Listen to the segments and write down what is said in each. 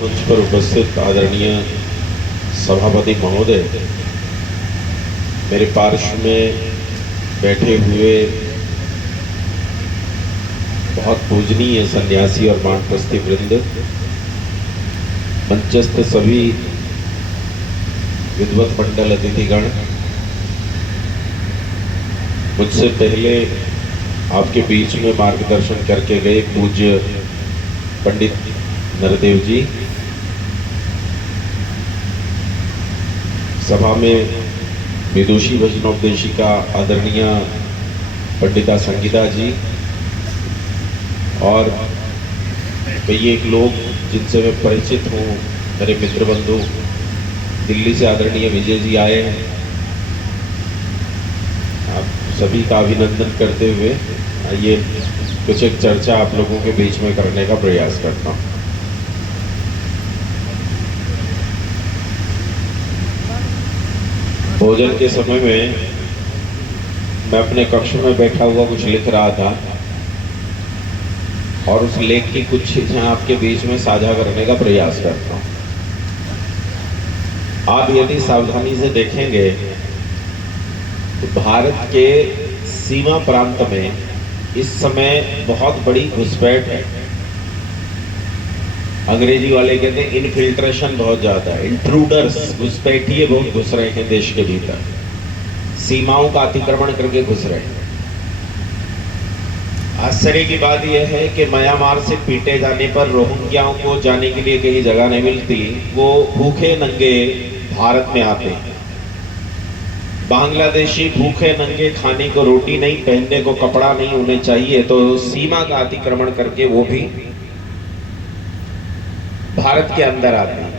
मंच पर उपस्थित आदरणीय सभापति महोदय, मेरे पार्श्व में बैठे हुए बहुत पूजनीय सन्यासी और वानप्रस्थी वृंद, मंचस्थ सभी विद्वत मंडल अतिथिगण, मुझसे पहले आपके बीच में मार्गदर्शन करके गए पूज्य पंडित नरदेव जी, सभा में विदुषी भजनोपदेशिका आदरणीय पंडिता संगीता जी और कई एक लोग जिनसे मैं परिचित हूँ, मेरे मित्र बंधु, दिल्ली से आदरणीय विजय जी आए हैं। आप सभी का अभिनंदन करते हुए आइए कुछ एक चर्चा आप लोगों के बीच में करने का प्रयास करता हूँ। भोजन के समय में मैं अपने कक्ष में बैठा हुआ कुछ लिख रहा था और उस लेख की कुछ चीजें आपके बीच में साझा करने का प्रयास करता हूँ। आप यदि सावधानी से देखेंगे तो भारत के सीमा प्रांत में इस समय बहुत बड़ी घुसपैठ है। अंग्रेजी वाले कहते हैं इनफिल्ट्रेशन बहुत ज्यादा है, इंट्रूडर्स, घुसपैठिए बहुत घुस रहे हैं देश के भीतर, सीमाओं का अतिक्रमण करके घुस रहे हैं। आश्चर्य की बात यह है कि म्यांमार से पीटे जाने पर रोहिंग्याओं को जाने के लिए कहीं जगह नहीं मिलती, वो भूखे नंगे भारत में आते हैं। बांग्लादेशी भूखे नंगे, खाने को रोटी नहीं, पहनने को कपड़ा नहीं उन्हें चाहिए, तो सीमा का अतिक्रमण करके वो भी भारत के अंदर आते हैं।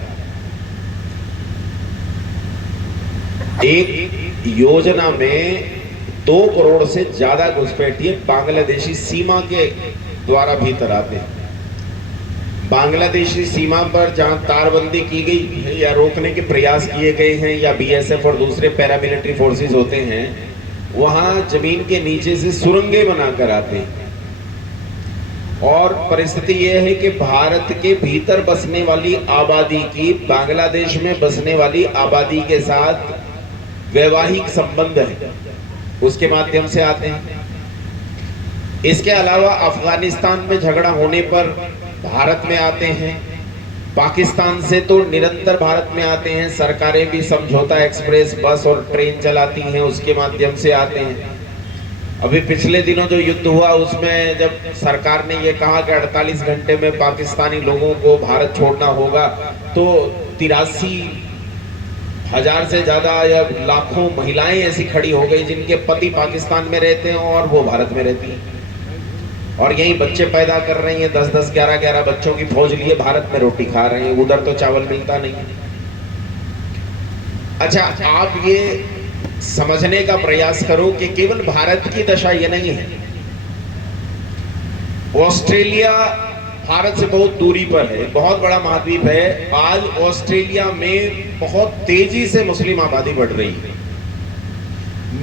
एक योजना में 2 करोड़ से ज्यादा घुसपैठिए बांग्लादेशी सीमा के द्वारा भीतर आते हैं। बांग्लादेशी सीमा पर जहां तारबंदी की गई है या रोकने के प्रयास किए गए हैं या बीएसएफ और दूसरे पैरामिलिट्री फोर्सेस होते हैं, वहां जमीन के नीचे से सुरंगें बनाकर आते हैं। और परिस्थिति यह है कि भारत के भीतर बसने वाली आबादी की बांग्लादेश में बसने वाली आबादी के साथ वैवाहिक संबंध है, उसके माध्यम से आते हैं। इसके अलावा अफगानिस्तान में झगड़ा होने पर भारत में आते हैं, पाकिस्तान से तो निरंतर भारत में आते हैं, सरकारें भी समझौता एक्सप्रेस बस और ट्रेन चलाती हैं, उसके माध्यम से आते हैं। अभी पिछले दिनों जो युद्ध हुआ उसमें जब सरकार ने ये कहा कि 48 घंटे में पाकिस्तानी लोगों को भारत छोड़ना होगा, तो 83,000 से ज्यादा या लाखों महिलाएं ऐसी खड़ी हो गई जिनके पति पाकिस्तान में रहते हैं और वो भारत में रहती हैं और यही बच्चे पैदा कर रही हैं। 10-10, 11-11 बच्चों की फौज लिए भारत में रोटी खा रहे हैं, उधर तो चावल मिलता नहीं। अच्छा, आप ये समझने का प्रयास करो कि केवल भारत की दशा ये नहीं है। ऑस्ट्रेलिया भारत से बहुत दूरी पर है, बहुत बड़ा महाद्वीप है। आज ऑस्ट्रेलिया में बहुत तेजी से मुस्लिम आबादी बढ़ रही है।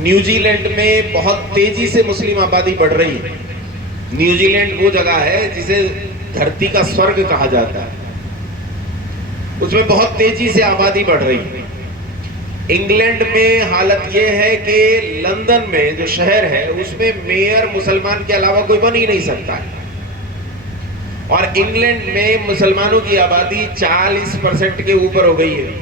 न्यूजीलैंड में बहुत तेजी से मुस्लिम आबादी बढ़ रही है। न्यूजीलैंड वो जगह है जिसे धरती का स्वर्ग कहा जाता है, उसमें बहुत तेजी से आबादी बढ़ रही है। इंग्लैंड में हालत यह है कि लंदन में जो शहर है उसमें मेयर मुसलमान के अलावा कोई बन ही नहीं सकता है और इंग्लैंड में मुसलमानों की आबादी 40% के ऊपर हो गई है।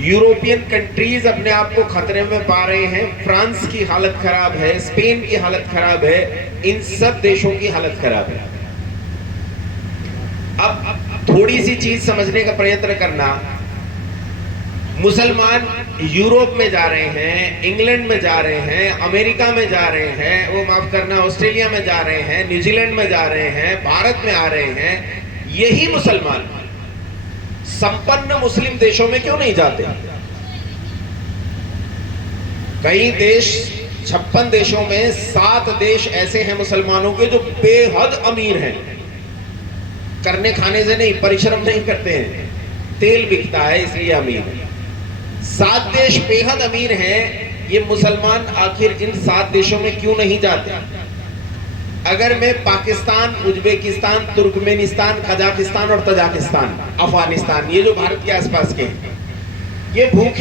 यूरोपियन कंट्रीज अपने आप को खतरे में पा रहे हैं। फ्रांस की हालत खराब है, स्पेन की हालत खराब है, इन सब देशों की हालत खराब है। अब थोड़ी सी चीज समझने का प्रयत्न करना, मुसलमान यूरोप में जा रहे हैं, इंग्लैंड में जा रहे हैं, अमेरिका में जा रहे हैं, वो माफ करना ऑस्ट्रेलिया में जा रहे हैं, न्यूजीलैंड में जा रहे हैं, भारत में आ रहे हैं। यही मुसलमान संपन्न मुस्लिम देशों में क्यों नहीं जाते? कई देश, 56 देशों में 7 देश ऐसे हैं मुसलमानों के जो बेहद अमीर हैं, करने खाने से नहीं, परिश्रम नहीं करते हैं, तेल बिकता है इसलिए अमीर है। 7 देश बेहद अमीर हैं। ये मुसलमान आखिर इन 7 देशों में क्यों नहीं जाते? अगर मैं पाकिस्तान, उज्बेकिस्तान, तुर्कमेनिस्तान, कजाकिस्तान और तजाकिस्तान, अफगानिस्तान, ये जो भारत के आसपास के हैं, ये भूखे